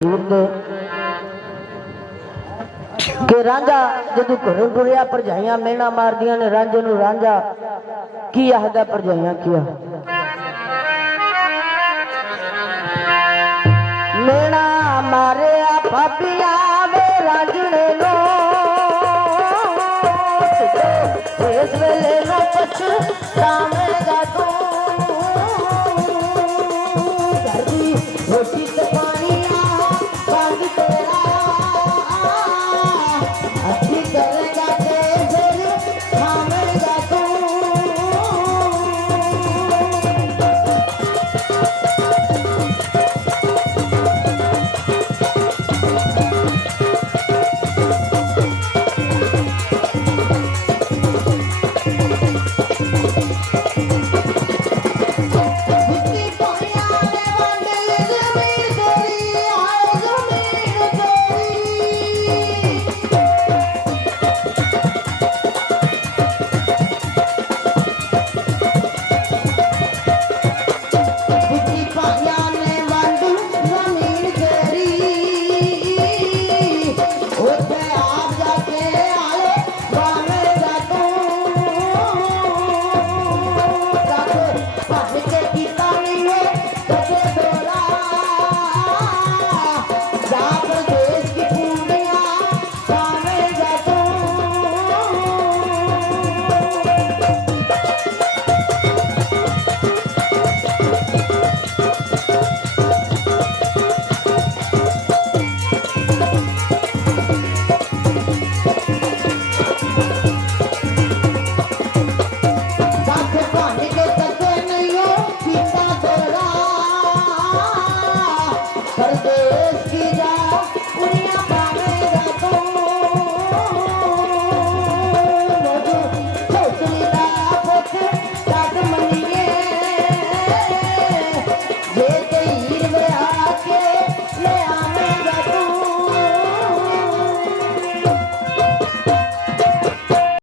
कि रांझा जदों घरों टुरिया भरजाइयां मेहना मारदियां ने रांझे नूं रांझा की आखदा भरजाइयां किया मेहना मारे भाबिया वे रांझणे नो इस वेले नो पछतावे